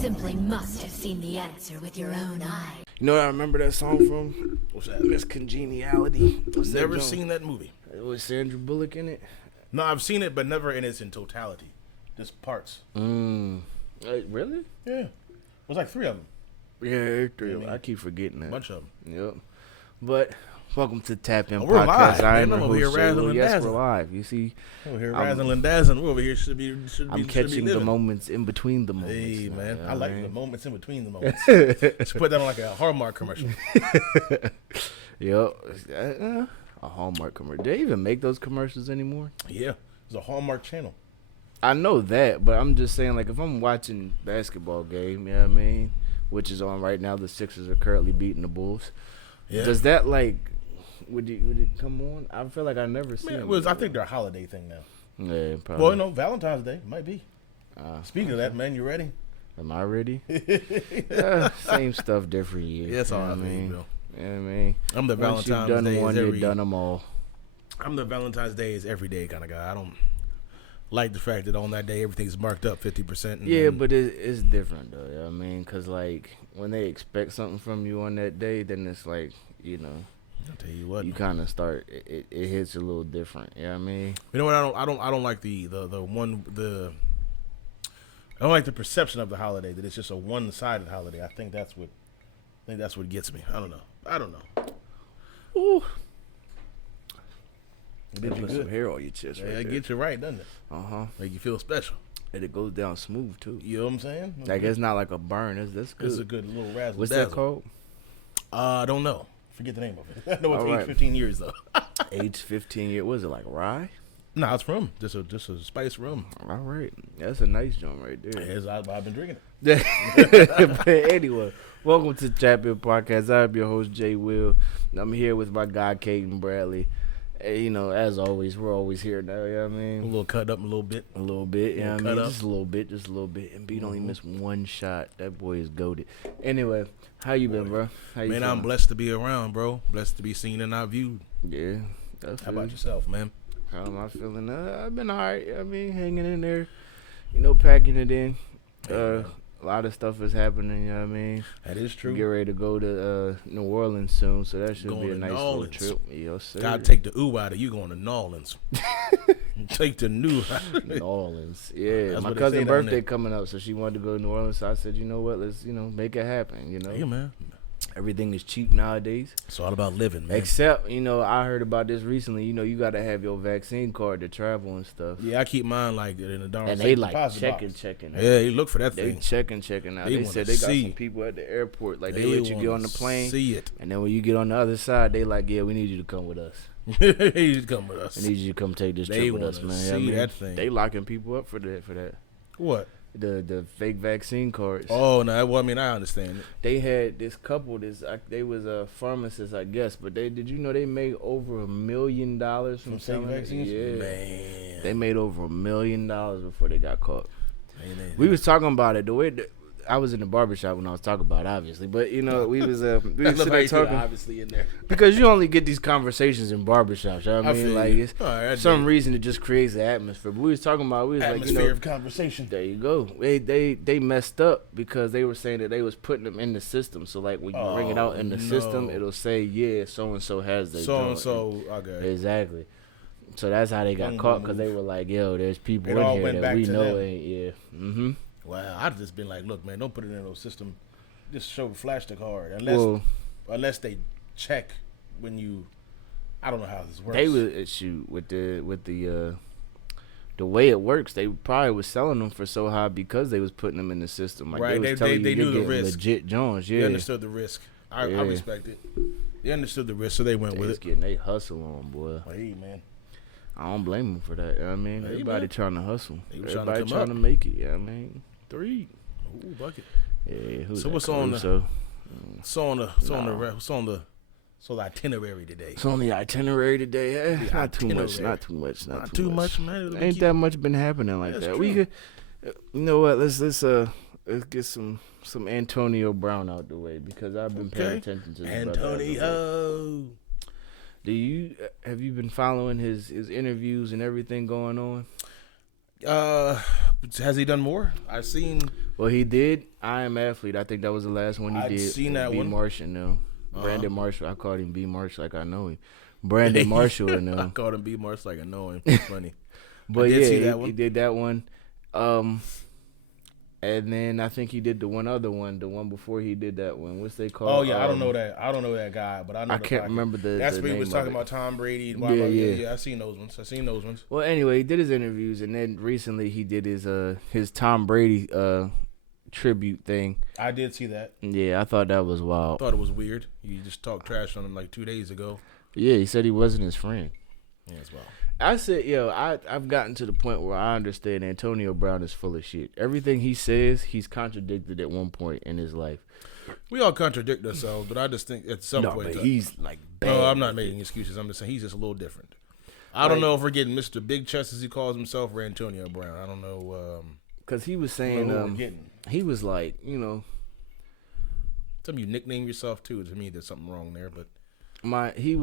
simply must have seen the answer with your own eye. You know what I remember that song from? What's that? Miss Congeniality. What's that Never joint? seen that movie. Was Sandra Bullock in it? No, I've seen it, but never in its totality. Just parts. Really? Yeah. It was like 3 of them. Yeah, three of them. I keep forgetting that. A bunch of them. Yep. But welcome to Tap In we're Podcast. live, I man. am I'm your over here host, Jay razzling Will. and Yes, we're dazzling. live. You see, Over here razzling and dazzling. We're over here should be I'm catching the living. moments in between the moments. Hey, now, man. you know I what like mean? the moments in between the moments. Should put that on like a Hallmark commercial. Yep. A Hallmark commercial. Do they even make those commercials anymore? Yeah. It's a Hallmark channel. I know that, but I'm just saying, like, if I'm watching basketball game, you know what I mean, which is on right now, the Sixers are currently beating the Bulls. Yeah. Does that, like, would it come on? I feel like I never seen Man, it. it was, I think they're a holiday thing now. Yeah, probably. Well, you know, Valentine's Day might be. Speaking of that, man, you ready? Am I ready? Same stuff, different year. That's all you know I what mean, Bill. You know what I mean? I'm the Once you've Valentine's done Day one, is every. you've done them all. I'm the Valentine's Day is every day kind of guy. I don't like the fact that on that day everything's marked up 50%. Yeah, but it's different, though. You know what I mean? Because, like, when they expect something from you on that day, then it's like, you know, I'll tell you what. you kind of start, it hits a little different. You know what I mean? You know what? I don't like the I don't like the perception of the holiday that it's just a one-sided holiday. I think that's what gets me. I don't know. Ooh. It did you Put some good. hair on your chest, Yeah, right it there. gets you right, doesn't it? Make you feel special. And it goes down smooth, too. You know what I'm saying? Like, it's not like a burn. That's good. It's a good little razzle. What's that called? I don't know. Forget the name of it. I know it's All aged right. 15 years though. Age 15 years. Was it like rye? No, it's rum. Just a spice rum. All right. That's a nice joint right there. Yes, I've been drinking it. But anyway, welcome to Tap In Podcast. I'm your host, Jay Will. I'm here with my guy, Caden Bradley. Hey, you know, as always, we're always here now, you know what I A mean? little cut up, a little bit. A little bit, you know what I cut mean? up. Just a little bit. And Beat only missed one shot. That boy is goated. Anyway, how you been, bro? How you Man, I'm feeling? blessed to be around, bro. Blessed to be seen and not viewed. Yeah. How about yourself, man? How am I feeling? I've been all right. I mean, hanging in there, you know, packing it in. A lot of stuff is happening, you know what I mean? That is Get true. ready to go to New Orleans soon, so that should Going be a to nice New little Orleans. trip. Yes, sir. Gotta take the ooh out of you going to New Orleans. Take the new. New Orleans. Yeah, That's my what they say cousin's down birthday there. coming up, so she wanted to go to New Orleans. So I said, you know what, let's make it happen. You know, Yeah, man. everything is cheap nowadays. It's all about living, man. Except, you know, I heard about this recently. You know, you got to have your vaccine card to travel and stuff. Yeah, I keep mine like in a darn And safe they like deposit checking. box. Yeah, you look for that They thing. checking now. They They wanna said they got see. some people at the airport. Like, they let you get on the plane. See it. And then when you get on the other side, they like, yeah, we need you to come with us. You just come with us. I need you to come take this They trip with us, wanna man. see I mean, that thing. They locking people up for that. What? The fake vaccine cards. Oh no! Well, I mean, I understand it. They had this couple. They was a pharmacist, I guess. But did you know they made over $1 million from From fake selling it? vaccines. Yeah, Man, they made over $1 million before they got caught. Man, We was talking about it. The way I was in the barbershop when I was talking about it, obviously. But, you know, we was I sitting love how there you put talking. obviously in there. Because you only get these conversations in barbershops. You know what I I mean? feel Like, you. it's All right, I some dig it. reason it just creates the atmosphere. But we was talking about, we was like, you Atmosphere know, of conversation. there you go. They messed up because they were saying that they was putting them in the system. So, like, when you bring it out in the system, no. it'll say, yeah, so-and-so has their So and joint. so, okay. Exactly. So that's how they got Boom, caught boom, because they were like, yo, there's people It in all here went that back we to know them. ain't, yeah. Mm-hmm. Wow, I'd just been like, look, man, don't put it in no system. Just flash the card, unless they check when you. I don't know how this works. They would shoot with the way it works. They probably was selling them for so high because they was putting them in the system. Like, Right, they they- was telling they you knew you're the getting risk. legit Jones. Yeah, They understood the risk. I Yeah. respect it. They understood the risk, so they went they with was it. getting they hustle on, boy. Hey, man. I don't blame them for that. You know what I mean, Hey, everybody man. trying to hustle. They was trying to Everybody come trying up. to make it. Yeah, I mean, 3. Ooh, bucket. Yeah. Who's So that, what's on the- Caruso? So on the itinerary today. It's on the itinerary today. The Not too much. itinerary. Not too much. Not too much, man. It'll Ain't keep- that much been happening like That's that. true. We could, you know what? Let's get some Antonio Brown out the way because I've been paying Okay. attention to this brother. Antonio. Have you been following his interviews and everything going on? Has he done more? I've seen. Well, he did I Am Athlete. I think that was the last one he I've did. seen that B. one. Marshall, no. Brandon Marshall. I called him B. Marshall like I know him. Brandon Marshall and I called him B. Marshall like I know him. It's funny. But I did yeah, see that he one. did that one. And then I think he did the one other one, the one before he did that one. What's they called? Oh yeah, I don't know that. I don't know that guy, but I know. I can't remember That's the when he name was of talking it. about Tom Brady. And Yeah. I seen those ones. Well, anyway, he did his interviews, and then recently he did his Tom Brady tribute thing. I did see that. Yeah, I thought that was wild. Thought it was weird. You just talked trash on him like 2 days ago. Yeah, he said he wasn't his friend. Yeah, it's wild. I said, I've gotten to the point where I understand Antonio Brown is full of shit. Everything he says, he's contradicted at one point in his life. We all contradict ourselves, but I just think at some point. But he's like bad. No, I'm not making excuses. I'm just saying he's just a little different. I don't know if we're getting Mr. Big Chest as he calls himself or Antonio Brown. I don't know. Because he was I don't saying, know who we're getting. he was like, Some of you nickname yourself too. To me, there's something wrong there. But he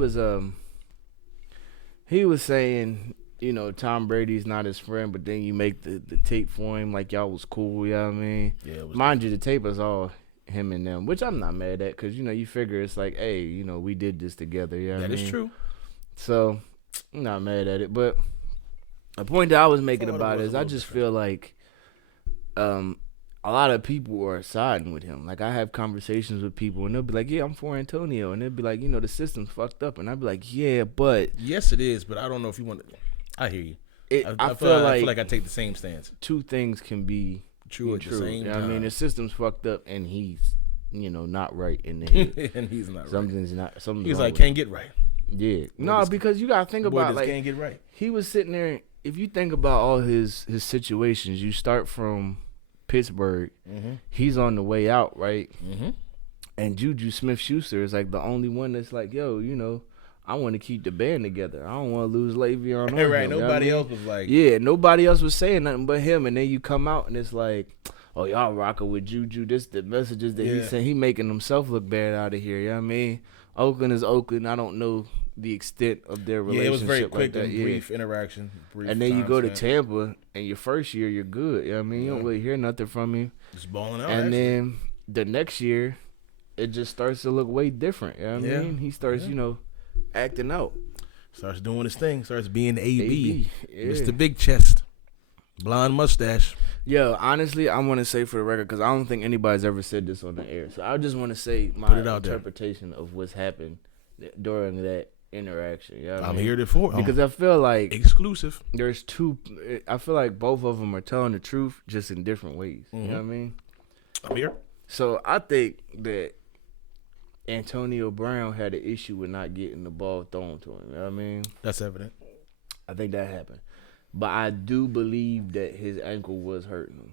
was saying, Tom Brady's not his friend, but then you make the tape for him like y'all was cool, you know what I mean? yeah, it was Mind you, the tape is all him and them, which I'm not mad at because, you figure it's like, hey, we did this together, you know what I that mean? is true. So, I'm not mad at it, but the point that I was making Thought it about it was is a I little just different. feel like a lot of people are siding with him. Like, I have conversations with people, and they'll be like, yeah, I'm for Antonio, and they'll be like, the system's fucked up, and I'll be like, yeah, but Yes, it is, but I don't know if you want to. I hear you. I feel like I take the same stance. two things can be True at the same You know what I time. mean, the system's fucked up, and he's, not right in the head. And he's not right. Something's not. Something's He's wrong like, with him. can't get right. Yeah. No, because you gotta think Boy, about just like can't get right. he was sitting there. If you think about all his situations, you start from Pittsburgh. Mm-hmm. He's on the way out, right? Mm-hmm. And Juju Smith-Schuster is like the only one that's like, yo, I want to keep the band together. I don't want to lose Le'Veon. on Right. him, you know what I Nobody mean? else was like, Yeah, nobody else was saying nothing but him. And then you come out and it's like, oh, y'all rocking with Juju. This the messages that he Yeah. said. He making himself look bad out of here. You know what I mean? Oakland is Oakland. I don't know the extent of their yeah, relationship it was very like quick that. and Yeah. brief interaction. Brief And then you time go to span. Tampa, and your first year, you're good. You know what I mean? You don't Yeah. really hear nothing from him. Just balling out. And actually. then the next year, it just starts to look way different. You know what Yeah. I mean? He starts, acting out. Starts doing his thing. Starts being AB. Yeah. Mr. Big Chest. Blonde mustache. Yo, honestly, I want to say for the record, because I don't think anybody's ever said this on the air. So I just want to say my Put it out there. interpretation of what's happened during that interaction. You know what I I'm mean? here for Because I feel like exclusive. there's two. I feel like both of them are telling the truth, just in different ways. You know what I mean? I'm here. So I think that Antonio Brown had an issue with not getting the ball thrown to him. You know what I mean? That's evident. I think that happened. But I do believe that his ankle was hurting him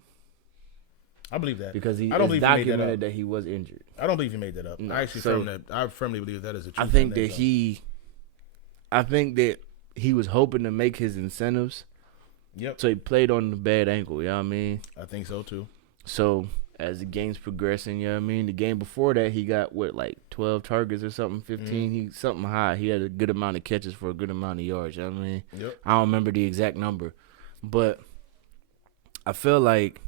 I believe that. because I don't it's believe he made that documented up. that he was injured. I don't believe he made that up. No, I actually so- I firmly believe that is the truth. I think on that side. I think that he was hoping to make his incentives, Yep. so he played on the bad ankle. You know what I mean? I think so too. So as the game's progressing, you know what I mean? The game before that, he got, 12 targets or something, 15? He something high. He had a good amount of catches for a good amount of yards, you know what I mean? Yep. I don't remember the exact number. But I feel like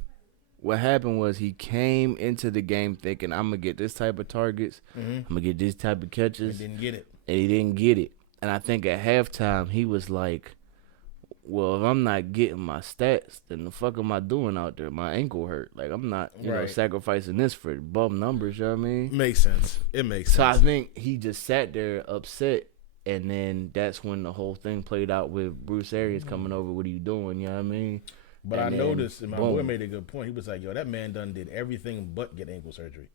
what happened was he came into the game thinking, I'm going to get this type of targets, I'm going to get this type of He catches, didn't get it. and he didn't get it. And I think at halftime, he was like, well, if I'm not getting my stats, then the fuck am I doing out there? My ankle hurt. Like, I'm not, Right. sacrificing this for bum numbers, you know what I mean? Makes sense. It makes So I sense. think he just sat there upset, and then that's when the whole thing played out with Bruce Arians coming over. What are you doing? You know what I mean? But And I then, noticed, and my boy boom. made a good point. He was like, yo, that man did everything but get ankle surgery.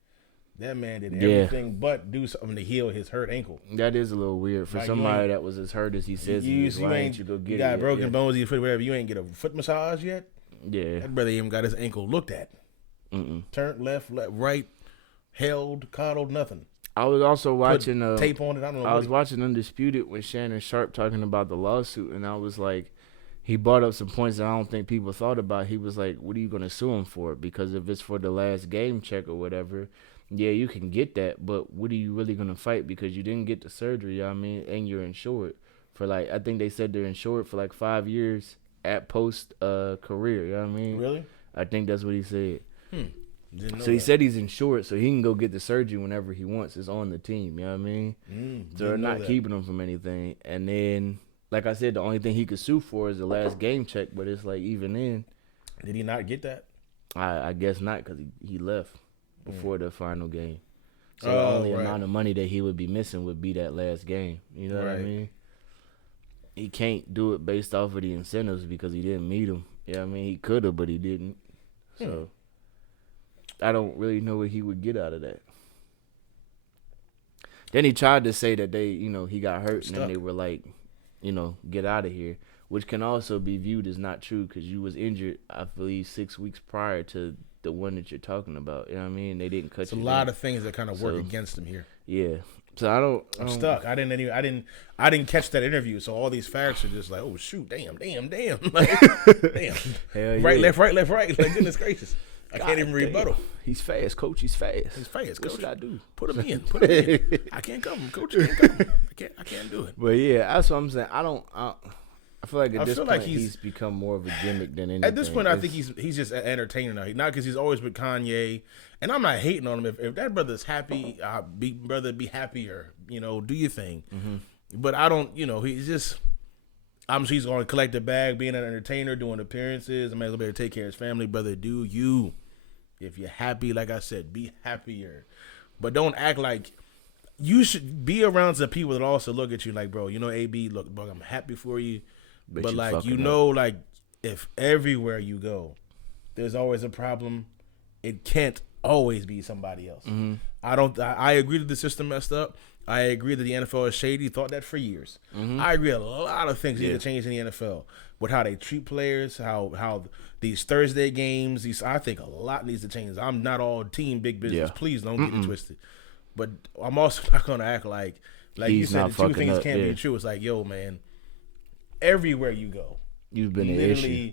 That man did Yeah. everything but do something to heal his hurt ankle. That is a little weird for Like, you somebody ain't- that was as hurt as he says he is. Why ain't you go get you it? got yet? broken Yeah. bones in your foot, whatever. You ain't get a foot massage yet. Yeah. That brother even got his ankle looked at. Mm-mm. Turned left, right, held, coddled, nothing. I was also Put watching tape on it. I don't know. I what was watching Undisputed with Shannon Sharp talking about the lawsuit, and I was like, he brought up some points that I don't think people thought about. He was like, what are you going to sue him for? Because if it's for the last game check or whatever, yeah, you can get that, but what are you really going to fight? Because you didn't get the surgery, you know what I mean, and you're insured for I think they said they're insured for 5 years at post career. You know what I mean? Really? I think that's what he said. Didn't know So he that. said he's insured, so he can go get the surgery whenever he wants. It's on the team. You know what I mean? So they're Didn't know not that. keeping him from anything. And then, like I said, the only thing he could sue for is the last game check. But it's like even then, Did he not get that? I guess not because he left before the final game. So the Oh, only right. amount of money that he would be missing would be that last game. You know what I Right. mean? He can't do it based off of the incentives because he didn't meet them. Yeah, I mean he could have, but he didn't. So I don't really know what he would get out of that. Then he tried to say that he got hurt and then they were like, get out of here, which can also be viewed as not true because you was injured, I believe, 6 weeks prior to the one that you're talking about. You know what I mean? They didn't cut It's you. a lot of things that kind of work So- against him here. Yeah. So I don't. I'm stuck. I didn't catch that interview. So all these facts are just like, oh shoot, damn, like, damn, Hell right, yeah. left, right. Like goodness gracious, I can't even God damn. rebuttal. He's fast, coach. He's fast. He's fast, What coach. should I do? Put him in. I can't come, coach. I can't come. I can't do it. But yeah, that's what I'm saying. I feel like at I this feel point like he's become more of a gimmick than anything. At this point, I It's- think he's just an entertainer now. Not because he's always with Kanye, and I'm not hating on him. If that brother's happy, be happier. Do your thing. But I don't. He's just. I'm sure he's going to collect the bag, being an entertainer, doing appearances. I might as well better take care of his family, brother. Do you? If you're happy, like I said, be happier. But don't act like you should be around some people that also look at you like, bro. AB, look, bro, I'm happy for you. But you like fucking like if everywhere you go, there's always a problem. It can't always be somebody else. I agree that the system messed up. I agree that the NFL is shady. Thought that for years. I agree a lot of things need to change in the NFL with how they treat players, how these Thursday games. I think a lot needs to change. I'm not all team big business. Yeah. Please don't get it twisted. But I'm also not gonna act like you He's said not the two fucking things up, can't yeah. be true. It's like, yo, man, everywhere you go, You've been an issue.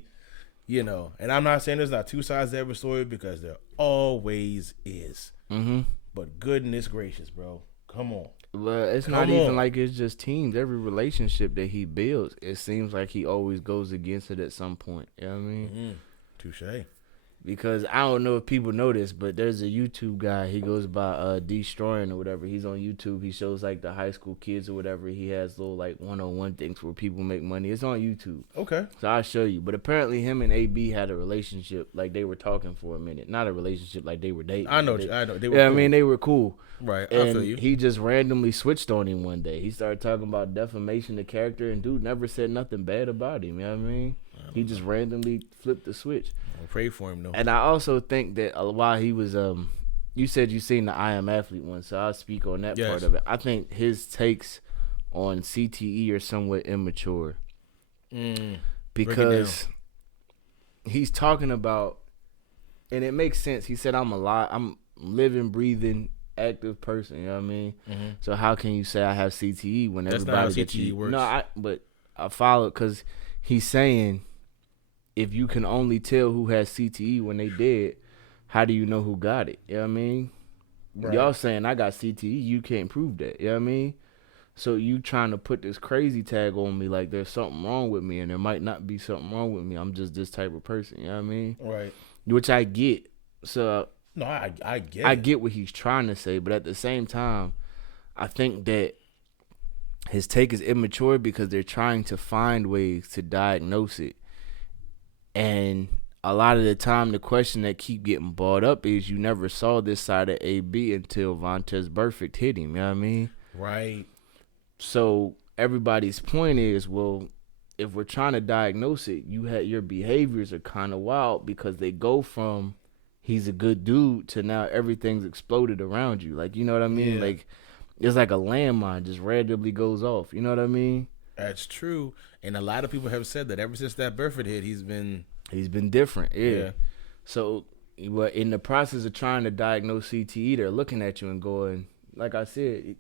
literally, and I'm not saying there's not two sides to every story because there always is. But goodness gracious, bro, come on. But it's Come not even on. like it's just teams. Every relationship that he builds, it seems like he always goes against it at some point. You know what I mean? Touche. Because I don't know if people know this, but there's a YouTube guy. He goes by Destroying or whatever. He's on YouTube. He shows like the high school kids or whatever. He has little like 101 things where people make money. It's on YouTube. Okay. So I'll show you. But apparently him and AB had a relationship. Like they were talking for a minute. Not a relationship like they were dating. I know. They, They were yeah, cool. I mean they were cool. Right. I And feel you. he just randomly switched on him one day. He started talking about defamation of character, and dude never said nothing bad about him. You know what I mean? He just randomly flipped the switch. I'll pray for him though. And I also think that while he was, you said you seen the I Am Athlete one, so I'll speak on that Yes. part of it. I think his takes on CTE are somewhat immature because he's talking about, and it makes sense. He said, I'm living, breathing, active person. You know what I mean? So how can you say I have CTE when That's not how everybody that CTE you works. No, but I follow because he's saying if you can only tell who has CTE when they dead, how do you know who got it? You know what I mean? Right. Y'all saying I got CTE, you can't prove that. You know what I mean? So you trying to put this crazy tag on me like there's something wrong with me, and there might not be something wrong with me. I'm just this type of person. You know what I mean? Right. Which I get. So No, I get. I it. get what he's trying to say, but at the same time, I think that his take is immature because they're trying to find ways to diagnose it. And a lot of the time, the question that keep getting brought up is you never saw this side of AB until Vontaze Burfict hit him. You know what I mean? Right. So everybody's point is, well, if we're trying to diagnose it, your behaviors are kind of wild because they go from he's a good dude to now everything's exploded around you. Like, you know what I mean? Yeah. Like, it's like a landmine just randomly goes off. You know what I mean? That's true. And a lot of people have said that ever since that Burford hit, he's been different. Yeah. Yeah. So, but in the process of trying to diagnose CTE, they're looking at you and going, like I said,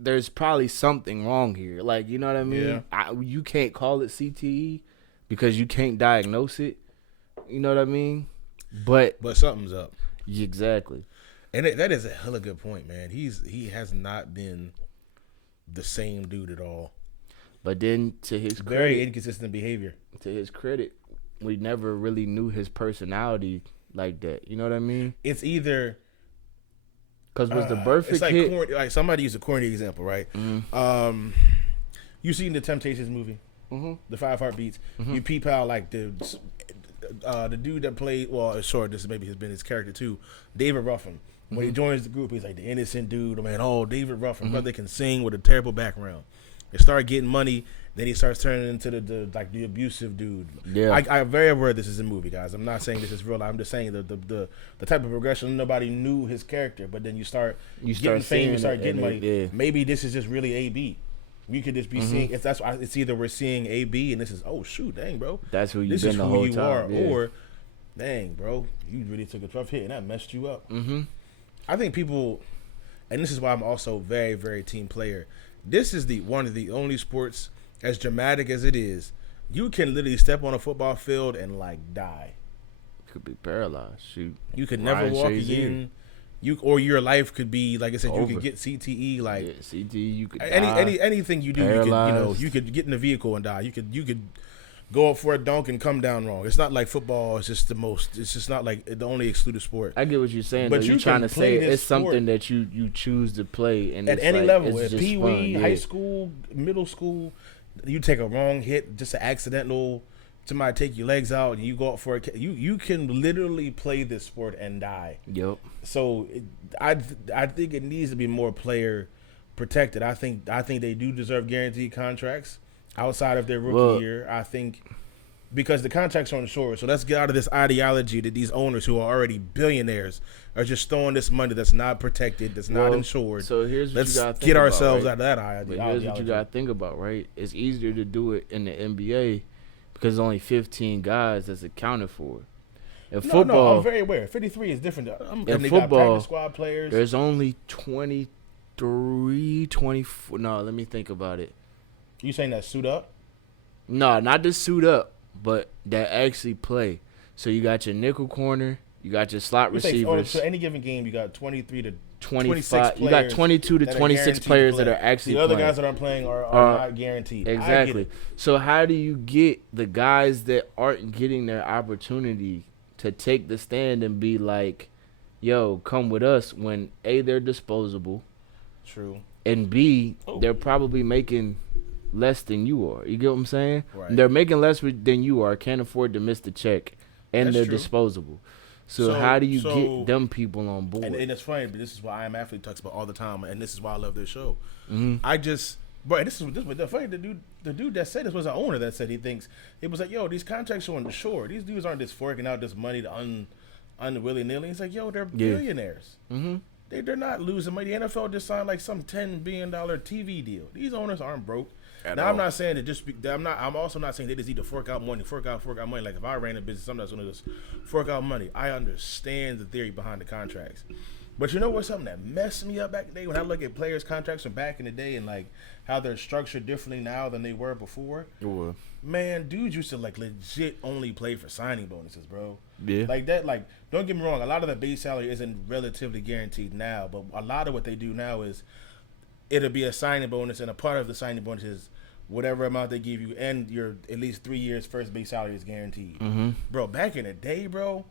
there's probably something wrong here. Like, you know what I mean? Yeah. You can't call it CTE because you can't diagnose it. You know what I mean? But something's up. exactly. And that is a hella good point, man. He has not been the same dude at all. But then to his Very credit, inconsistent behavior. to his credit, we never really knew his personality like that. You know what I mean? It's either Because was the it's perfect like hit. corny, like somebody used a corny example, right? You seen the Temptations movie, the 5 Heartbeats? You peep how like the dude that played, well, sure, this maybe has been his character too, David Ruffin. When he joins the group, he's like the innocent dude. Man, David Ruffin, brother can sing with a terrible background. They start getting money, then he starts turning into the abusive dude. Yeah. I'm very aware this is a movie, guys. I'm not saying this is real. I'm just saying the type of progression. Nobody knew his character, but then you start getting fame, you start getting money. Yeah. Maybe this is just really AB. We could just be seeing it's either we're seeing AB and this is dang bro, That's who you've this been is the who whole you time. are, Yeah. or dang bro, you really took a tough hit and that messed you up. I think people, and this is why I'm also very, very team player. This is one of the only sports, as dramatic as it is, you can literally step on a football field and like die. Could be paralyzed. Shoot. You could Ryan never walk Shazier. again. Or your life could be, like I said, you Over. could get CTE. Like Yeah, CT, you could die. anything you do, paralyzed. you could get in a vehicle and die. You could go up for a dunk and come down wrong. It's not like football. It's just it's just not like the only excluded sport. I get what you're saying, But but you you're trying can to play say this it's something sport that you choose to play and At it's any like, level, it's at just Pee fun, Wee, yeah. high school, middle school, you take a wrong hit, just an accidental, somebody take your legs out and you go out for it. You can literally play this sport and die. Yep. So I think it needs to be more player protected. I think they do deserve guaranteed contracts outside of their rookie year. I think because the contracts are on the shore. So let's get out of this ideology that these owners who are already billionaires are just throwing this money that's not protected, that's not insured. So here's what Let's you gotta think get about, ourselves right? out of that But ideology. here's what you gotta think about, right? It's easier to do it in the NBA because there's only 15 guys that's accounted for. In No, football, I'm very aware. 53 is different. And they got football, practice squad players. there's only 23, 24. No, let me think about it. You saying that suit up? No, not to suit up, but that actually play. So you got your nickel corner, you got your slot You say, receivers. so any given game, you got 23 to 25. You got players 22 to that are 26 guaranteed to players play. that are actually the other playing. guys that aren't playing are not guaranteed. I get Exactly. it. So how do you get the guys that aren't getting their opportunity to take the stand and be like, yo, come with us when A, they're disposable, True. and B, Oh. they're probably making less than you are. You get what I'm saying? Right. They're making less than you are, can't afford to miss the check, and That's they're true. disposable. So how do you so- get them people on board? And it's funny, but this is why I Am Athlete talks about all the time, and this is why I love this show. Mm-hmm. I just, bro, this was funny. The dude that said this was an owner that said he thinks it was like, yo, these contracts are on the shore. These dudes aren't just forking out this money to willy nilly. He's like, yo, they're billionaires. Mm-hmm. They're not losing money. The NFL just signed like some $10 billion TV deal. These owners aren't broke. Now I'm not saying that I'm also not saying they just need to fork out money. Like if I ran a business, I'm not going to just fork out money. I understand the theory behind the contracts. But you know what's something that messed me up back in the day when I look at players' contracts from back in the day and like how they're structured differently now than they were before? Well, Man, dudes used to like legit only play for signing bonuses, bro. yeah. Like that, like, don't get me wrong, a lot of the base salary isn't relatively guaranteed now, but a lot of what they do now is it'll be a signing bonus, and a part of the signing bonus is whatever amount they give you, and your at least 3 years first base salary is guaranteed. Mm-hmm. Bro, back in the day, bro,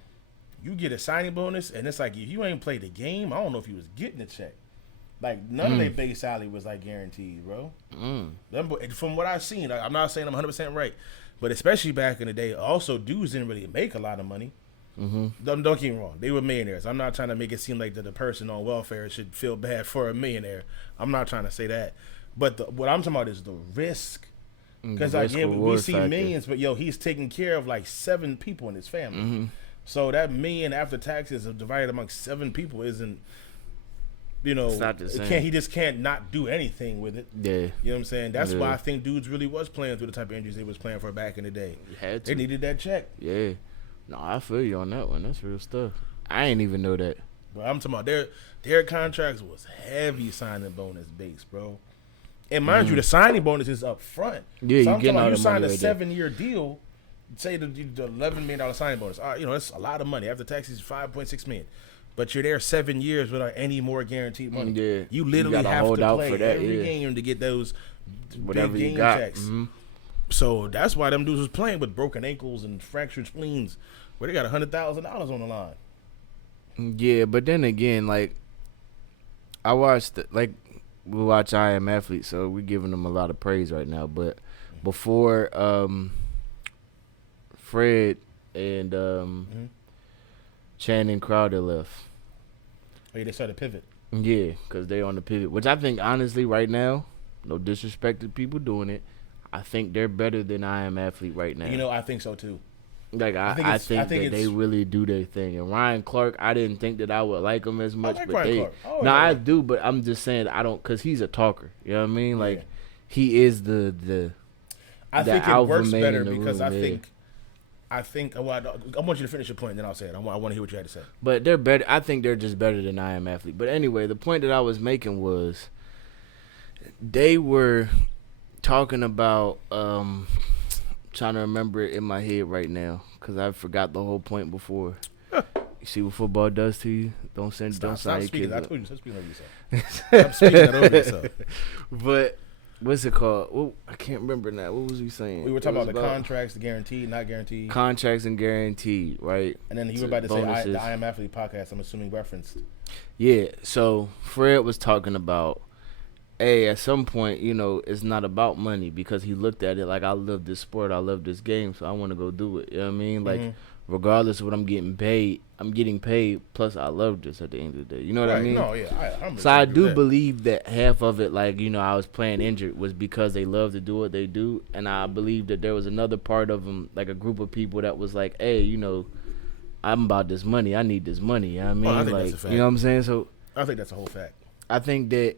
you get a signing bonus, and it's like if you ain't played the game, I don't know if you was getting a check. Like none of their base salary was like guaranteed, bro. From what I've seen, I'm not saying I'm 100% right, but especially back in the day, also dudes didn't really make a lot of money. Don't get me wrong, they were millionaires. I'm not trying to make it seem like that the person on welfare should feel bad for a millionaire. I'm not trying to say that, but what I'm talking about is the risk. Because like we see millions, but yo, he's taking care of like 7 people in his family. So that million after taxes divided among 7 people isn't, you know, It's not the same. he just can't not do anything with it. Yeah. You know what I'm saying? That's Yeah. why I think dudes really was playing through the type of injuries they was playing for back in the day. You had They to. needed that check. Yeah. No, I feel you on that one. That's real stuff. I ain't even know that. But I'm talking about their contracts was heavy signing bonus base, bro. And mind you, the signing bonus is up front. Yeah, so you I'm getting talking all about the you signed money a right there. 7-year deal, say the $11 million signing bonus. You know, that's a lot of money. After taxes, $5.6 million. but you're there 7 years without any more guaranteed money. Yeah. You literally gotta have hold to out play for that, every yeah. game to get those Whatever big you game got. checks. Mhm. So that's why them dudes was playing with broken ankles and fractured spleens, where they got $100,000 on the line. Yeah, but then again, like I watched, like we watch I Am Athlete, so we're giving them a lot of praise right now. But before Fred and Channing Crowder left, Oh, yeah, they started to pivot. yeah, because they're on the pivot, which I think honestly right now, no disrespect to people doing it, I think they're better than I Am Athlete right now. You know, I think so too. Like I think that they really do their thing. And Ryan Clark, I didn't think that I would like him as much, like but Ryan they. Clark. Oh, No, yeah. I do, but I'm just saying I don't, cause he's a talker. You know what I mean? Like Yeah. he is the. I the think it alpha works man better in the because room, I yeah. think. Well, I want you to finish your point, and then I'll say it. I want to hear what you had to say. But they're better. I think they're just better than I Am Athlete. But anyway, the point that I was making was they were talking about. Trying to remember it in my head right now because I forgot the whole point before. You see what football does to you? Don't sign Stop your speaking. kids I up. told you, stop speaking over yourself. Stop speaking that over yourself. But what's it called? Well, I can't remember now. What was we saying? We were talking It about was the contracts, the guaranteed, not guaranteed, contracts and guaranteed, right? and then you were So about to say bonuses. the I Am Athlete podcast. I'm assuming referenced. Yeah. So Fred was talking about, hey, at some point, you know, it's not about money because he looked at it like I love this sport, I love this game, so I want to go do it. You know what I mean? Like, regardless of what I'm getting paid, plus I love this at the end of the day. You know what I mean? No, yeah. I'm So I agree with do that. believe that half of it, like, you know, I was playing injured was because they love to do what they do. And I believe that there was another part of them, like a group of people that was like, hey, you know, I'm about this money. I need this money. You know what I mean? I think like, that's a fact. you know what I'm saying? So I think that's a whole fact. I think that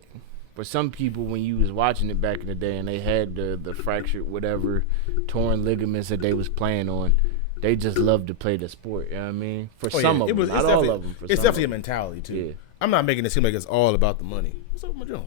for some people, when you was watching it back in the day and they had the fractured whatever, torn ligaments that they was playing on, they just loved to play the sport. You know what I mean? For some of them, not all of them. For It's some definitely a of them. mentality too. Yeah. I'm not making it seem like it's all about the money. What's up with my Joe?